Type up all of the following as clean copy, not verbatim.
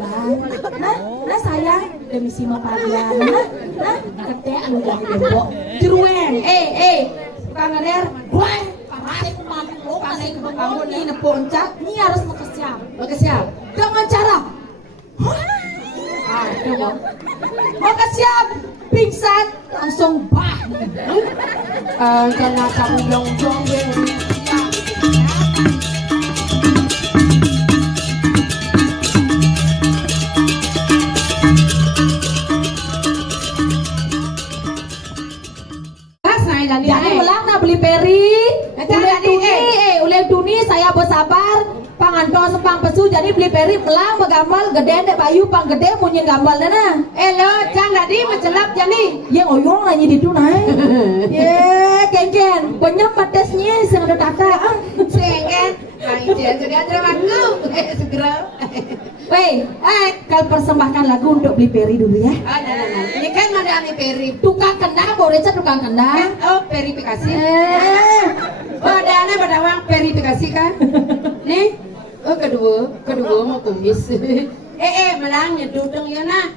ulang. Nah sayang demi si mapadian. Nah kete anu gak debok. Jerueng. Tukang ngader. Gue parai kumamin lo parai kebangun ini neponcak. Ini harus makasiap. Makasiap. Dengan cara. Aduh. Makasiap. Pingsan langsung bah. Jangan kamu dong deh. Jadi ulang nak beli peri, uleh duni saya bersabar, panganto sepang pesu jadi beli peri ulang begamal gede dek bayu pang gede munyin gamal dana. Lo cang tadi mencelap jadi, yang oyong nanya di tunai. Ken banyak matesnya yang ada data. Sengen, jadi ada aku segera. Weh, kau persembahkan lagu untuk beli peri dulu ya. Ini kan ada ani peri. Tukang kendang, Boreca tukang kendang. Verifikasi. Badana badawang verifikasi kan? Nih, kedua mau kumis. Melang nyedudeng ya nak.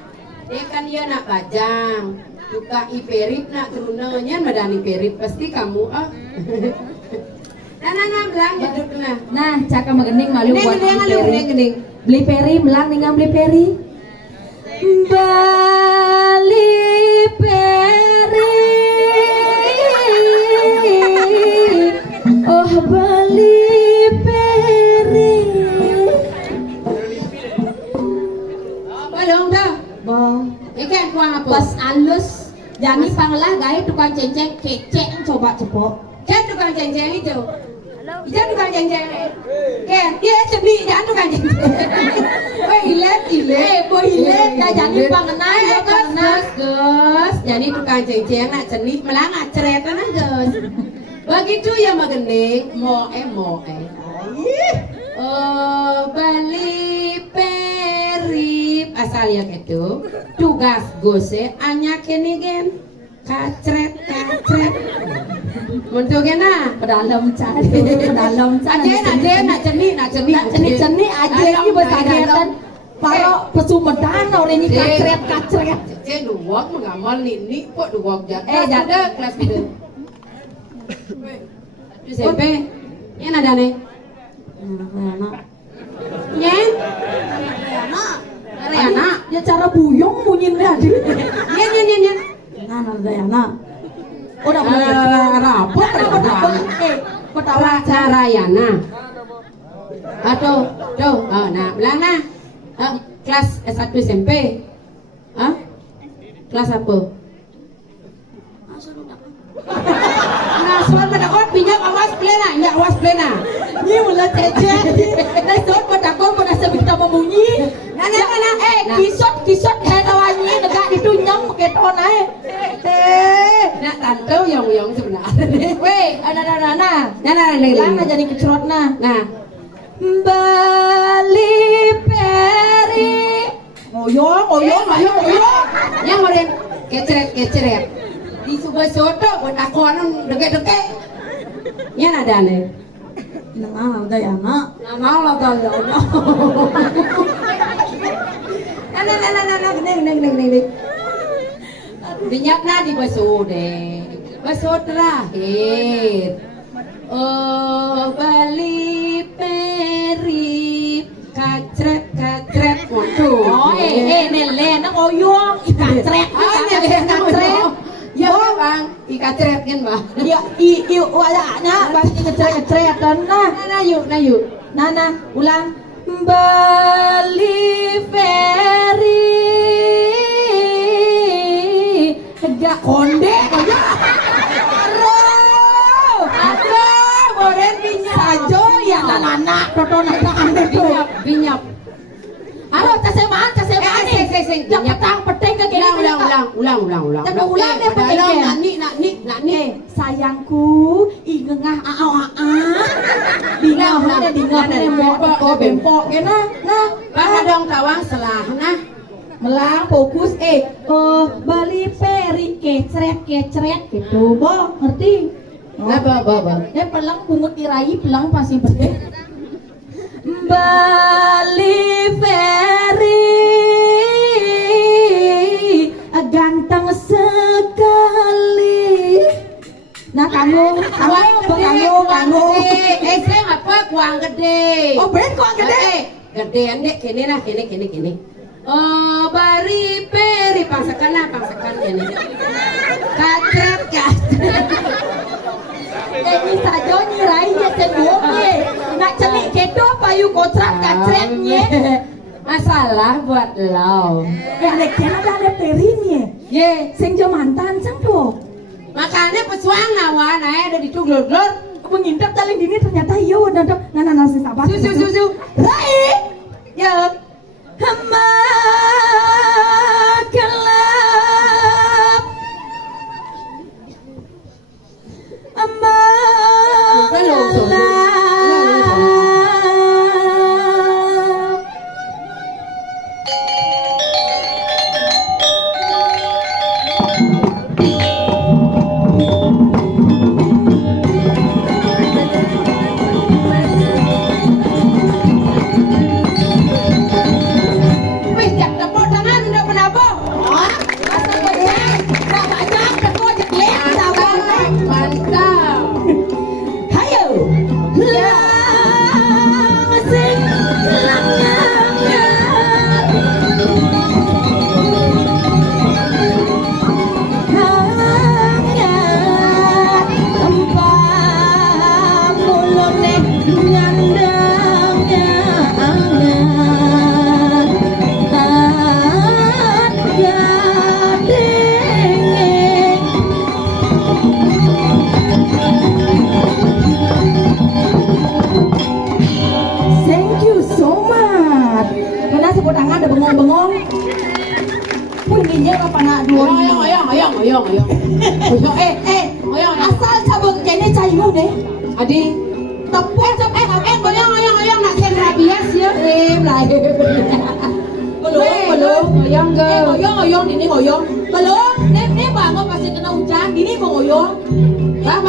Dia kan ya nak bajang. Tuka iperit nak turunnya madani perit pasti kamu Nah, belang nyedudeng nah. Nah, caka magening malu buat peri. Beli peri, melang tinggal beli peri. Bali peri, oh bali peri. Balong dah. Bang. Ikan kuang apa? Pas alus, jangan panglah gaya tukang cenceng kecek coba cepok. Kan tukang cenceng itu. Jangan tukang cenceng. Kan, dia cebi jangan tukang cenceng. Ilet, jangan pangenai ya gus. Jadi tukang cenceng nak cenik melangak ceret nah gus. Begitu ya magening, moe. Oh, Bali perip asal yang itu tugas gose anya kene gen kacret. Muntuke na pedalam cari. Aja nak cenik aja iki besagetan paro pesumedan orang ini kacret. Duwak mengamal nini kok duwak jada kelas gitu. SMP yang ada nih. Nyen? Ariana, ya cara buyong munyin tadi. Nyen. Ariana. Udah rapot pertama cara Yana. Tuh, nah, belang nah. Kelas S1 SMP. Kelas apa? Nah, soal pada kau pinjam awas plena. Ini mulai cecek. Nah, soal pada kau pada sebita memunyi. Nah, kisot kawannya negak ditunyam pakai tonai. Nak tante yang sebenarnya. Weh, nah, jadi kecerot nah. Bali peri. Oyong. Yang kemarin keceret. Di Subah Soto buat akonan deke. Yang ada nih. Nang ada ya nak. Nang lah kan ya. Neng. Binyakna di baso terakhir. Oh Bali perip kacret waduh. Nele nang oyong kacret. Ya bang, ikacret kan bang. Ya wadanya pasti ngecret nah yuk. Nah ulang. Bali Ferry gak konde aja. Aduh, moren binyap sajo ya anak binyap. Halo, casemaan. Jangan petang peteng ke kiri. Ulang. Ulang deh peteng. Nak sayangku, ingengah Dingah bempok kena. Nah, dong tawang selah nah. Melang fokus Bali peri kecret gitu, Bo, ngerti? Ba. Ya pelang pungut tirai pelang pasti berde. Bali peri sekali. Nah kamu saya apa kuang gede. Oh bener kuang gede. Gede andek kene nah kene. Oh bari peri pangsakan kene. Kacret. Bisa jo nyirainya cenderungnya. Nak celik kedo payu kocrak kacretnya. Masalah buat lo. Ada kena ada perinya. Ye, sing jo mantan cangpo. Makanya pesuang nawan ada di tuglor-glor. Mengintip tali dini ternyata iya udah ngana nasi sabar. Susu. Rai. Ya. Hama kelap. Amma. Oyong. Asal cabut kene caimu deh. Adi. Oyong nak sen rabias ya. Belum. Oyong ini oyong. Belum. Nih bangun pasti kena hujan. Ini mau oyong. Bang.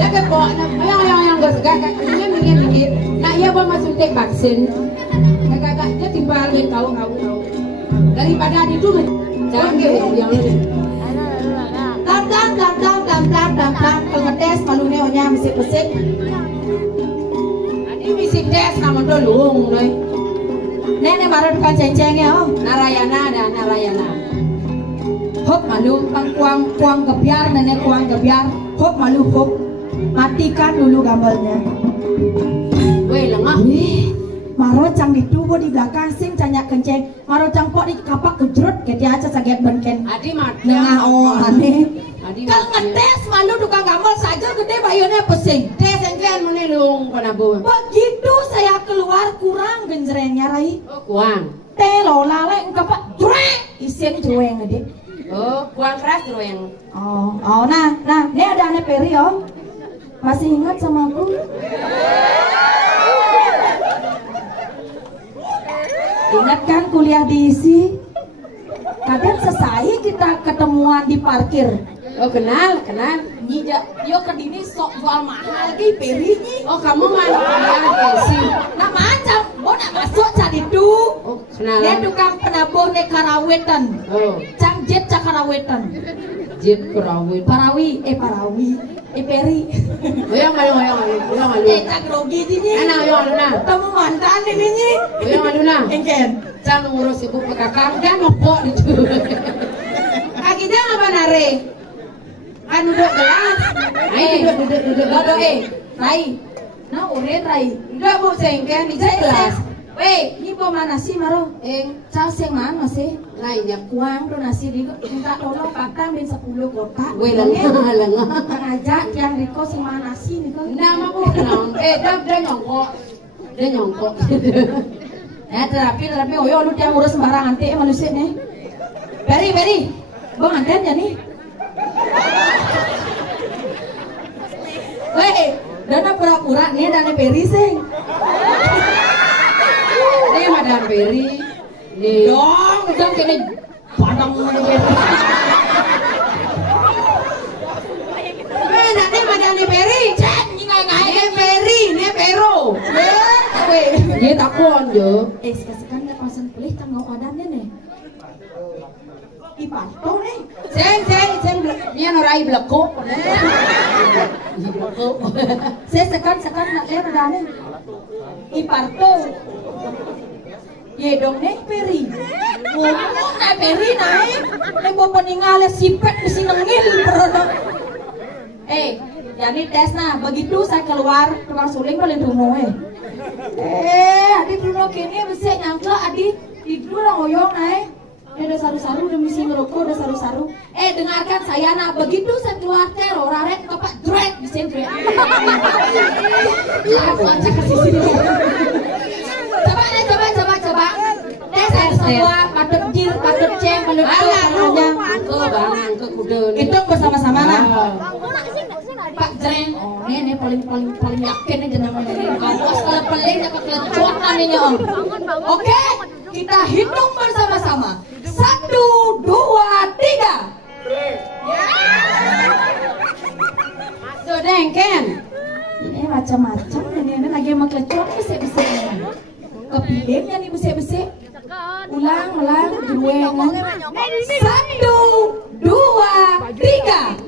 Ya ke po. Oyong gak minggir. Nak iya bawa masuk tek vaksin. Kakak dia timbal kau. Daripada di dulu. Jangan yang ini. Tlam. Kalau ngetes malunya onya misik-misik. Adi misik tes nama dolung, doi. Nenek marah bukan ceng-cengnya oh. Narayana. Hop malu, kuang gebiar, nenek kuang gebiar. Hop malu hop. Matikan dulu gambarnya. Weh lengah. Maro cang ditubuh di belakang sing canyak kenceng. Maro cang pok di kapak kejrut ke dia aja saget benken. Adi mati. Nah oh aneh. Kalau ngetes malu tukang gambar saja gede bayarnya pesing. Tes engken menelung panabu. Begitu saya keluar kurang genjrengnya Rai. Oh kuang. Telo lale kapak jrek isian jueng gede. Oh kuang keras jueng. Oh nah ini ada aneh peri oh. Masih ingat sama aku? Ingat kan kuliah diisi? Kadang selesai kita ketemuan di parkir. Oh kenal. Nyi yo kedini sok jual mahal lagi peri. Oh kamu mana sih? Nah macam, nak masuk cari itu. Oh kenal. Dia tukang penabuh ne karawetan. Oh. Cang jet karawetan. Jet karawet. Parawi. Peri. Oyong malu. Cang grogi ini. Oyong na. Temu mantan ini nyi. Oyong malu na. Engken. Cang ngurus ibu pekakang dan ngopok itu. Kaki dia apa nare? Kan duduk gelas. Duduk Rai. Nah uren Rai. Duduk bu sengken di gelas. Weh, ini bawa mana sih Maro? Cang seng mana sih? Lainnya Kuang tuh nasi di minta tolong patang bin 10 kotak. Weh lengah. Kang ajak yang Riko sing mana nasi nih kok. Nama bu kenal. Dia nyongkok. Terapi oyo lu dia ngurus sembarang anti manusia nih. Beri. Bang anten ya nih. Weh, dana pura-pura nih dana peri sing. Ini madam peri. Nih. Dong kene padang ngene. Nanti madam peri. Cek ngai Ini peri, ini pero. Dia takon je. Sekarang dah pasang pelih tanggung adannya nih. Iparto nih. Sen niya norai bleko. Saya sekan nak lihat ada nih. Iparto. Ye dong nih peri. Ngomong na peri naik. Nih bawa peninggalnya sipet mesti nengil berono. Jadi tes nah begitu saya keluar tukang suling paling dungo adik dulu kini bisa nyangka adik itu orang oyong naik. Udah saru-saru udah misi ngerokok udah saru-saru. Dengarkan saya nah begitu saya keluar teror raret kepak dread bisa dread. Coba. Tes semua patut jir, patut ceng, patut panjang. Ke bangan ke kuda. Itu bersama-sama lah. Pak Jreng, ini paling yakin nih jenengan ini. Awas kalau peling dapat kelecuan ini om. Oke, kita hitung bersama-sama. 1, 2, 3. Sudah Ken. Ini macam-macam ini lagi mau kelecuan bisa. Kepilihnya nih bisa. Ulang, juwengan. 1, 2, 3.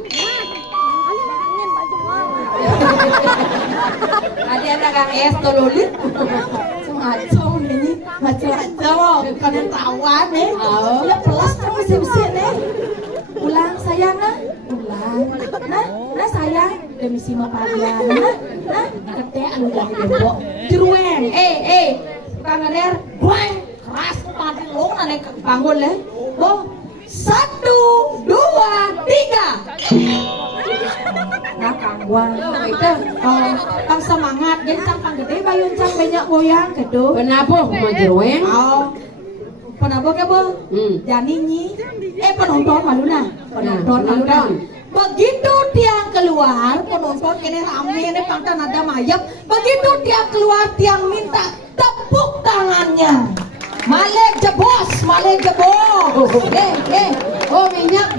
Ada Kang Es tolulit. Semacam ini, macam-macam. Kalian tawan nih. Ya pelas kamu bisa nih. Ulang sayang nah. Ulang. Nah sayang. Demi si mapadian. Nah. Ketek anu dari debok. Jerueng. Kangener. Buang. Keras padi long nane bangun leh. 1, 2, 3. Nah kangwang itu pang semangat jadi cang gede bayun cang banyak goyang gitu. Penabuh mau jerueng. Penabuh ke bu? Jani nyi. Penonton malu nah. Penonton. Begitu tiang keluar penonton kene rame ini pangtan ada mayap. Begitu tiang keluar tiang minta tepuk tangannya. Malek jebos. Oh minyak.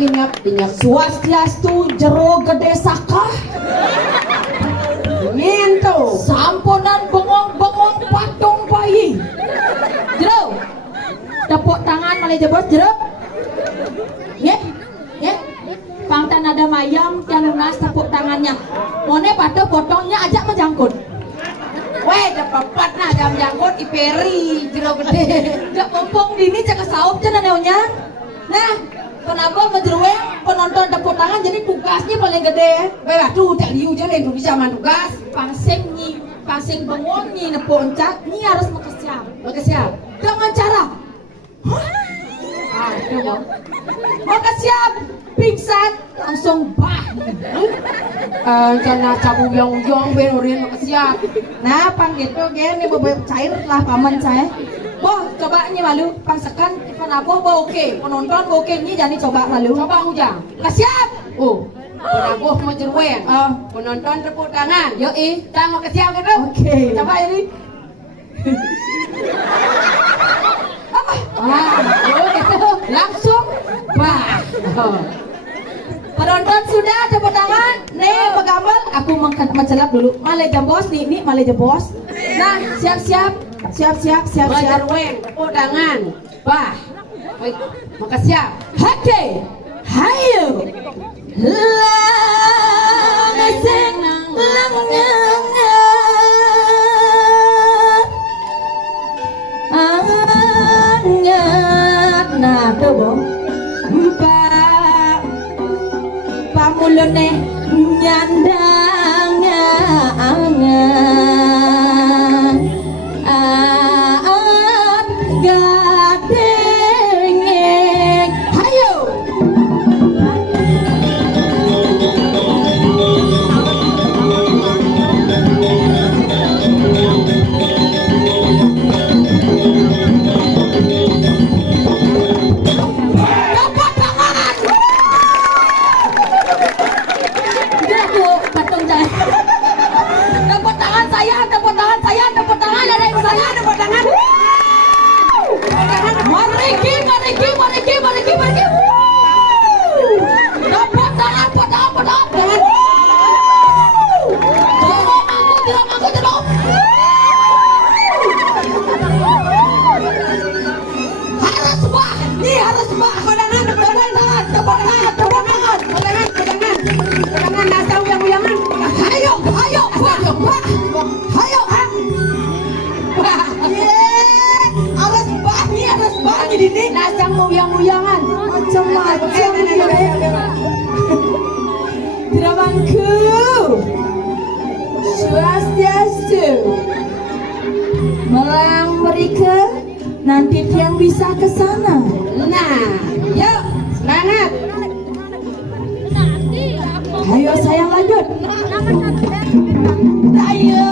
Swastiastu jero gede sakah. Ngento. Samponan bengong patung bayi. Jero. Tepuk tangan malek jebos jero. Ye. Pangtan ada mayam yang lunas tepuk tangannya. Mone pada potongnya ajak menjangkut. Weh, dapat nah jam jangkut iperi jero gede. Jak pompong dini cak saup cenah neonya. Nah, kenapa menjerueng penonton tepuk tangan jadi tugasnya paling gede. Bae tuh tak liu je Indonesia man tugas. Pangsing bengong nyi nepuk encak nyi harus makasiap. Dengan cara coba. Makasiap pingsan langsung bah. Jangan cabu yong berorin makasiap. Nah, pang gitu gini bebek cair lah paman saya. Coba nyi malu pangsekan kenapa oke penonton oke nyi jadi coba malu. Coba hujang. Kasiap. Penabuh mau jerueng. Penonton tepuk tangan. Yoi. Tang makasiap gitu. Oke. Coba ini. Gitu. Langsung bah. Penonton sudah tepuk tangan. Nih begambal aku mencelap dulu. Malai jambos nih malai jambos. Nah, siap. Jerueng tepuk tangan. Bah. Baik, makasiap. Oke. Hayo. Langaseng angat nah coba pamulone nyandang angan gadengeng hayo. Mariki. Dapat tangan, potong. Jeruk. Harus uyang-uyangan. Macam-macam ya. Dramangku. Swastiastu. Melang mereka nanti tiang bisa ke sana. Nah, yuk semangat. Ayo sayang lanjut. Ayo.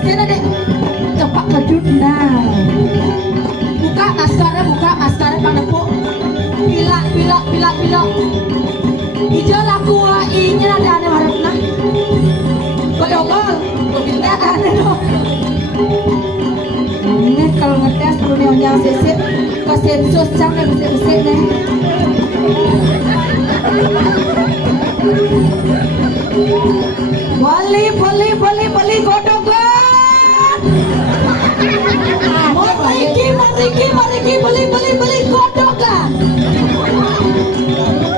Sini dek, cepat lanjut. Nah, buka maskara panepuk. Pilak. Hijau laku ini ada aneh warna. Bedogol, tidak aneh loh. Ini kalau ngetes perlu yang sesit, ke sensus jangan besit nih. Bali godogan. Mariki beli godogan.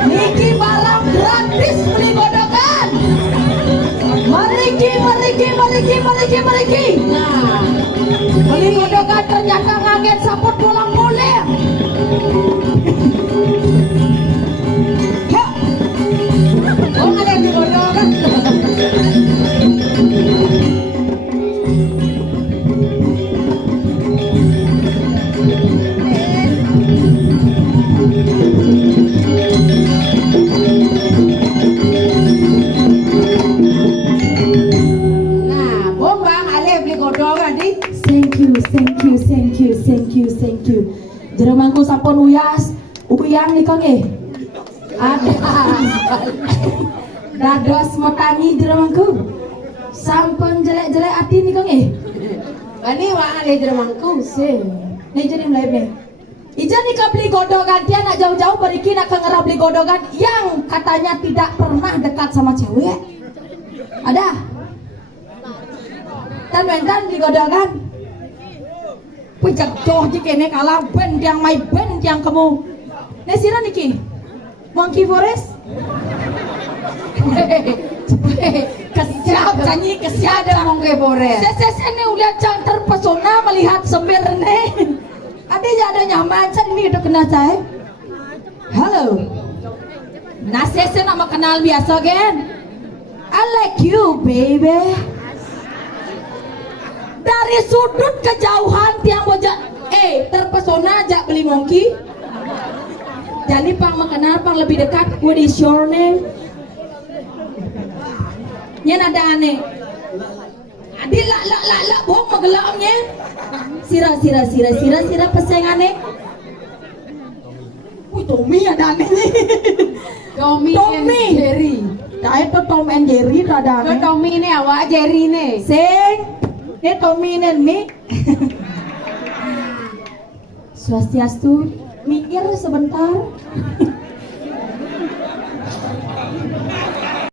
Niki barang gratis beli godogan. Mariki. Nah, beli godogan ternyata ngaget saput pulang-pulang. Ya, oh ada yang godogan. Thank you. Jeremangku sampun uyang nih kang ada dados metangi jeremangku sampun jelek hati nih kang Bani wa ale jeremangku sih nih jadi mulai nih ijan nih beli godogan dia nak jauh-jauh beriki nak ngerap beli godogan yang katanya tidak pernah dekat sama cewek ada dan beli godogan Pujak joh jika ini kalah band yang main band yang kamu nesira niki Monkey Forest kesiap canyi kesiap ada Monkey Forest. Ses ini udah cang terpesona melihat semir nih ada nyaman can ini udah kena saya halo nah ses nama kenal biasa gen I like you baby dari sudut kejauhan tiang bojak terpesona ajak beli monkey jadi pang mengenal pang lebih dekat what is your name nyen ada aneh adi la bohong magelamnya sira pesengannya wih Tommy ada aneh nih Tommy and Jerry. Nah itu Tom and Jerry ada aneh Tommy ini awak Jerry nih sing ini Tommy dan Mi Swastiastu mikir sebentar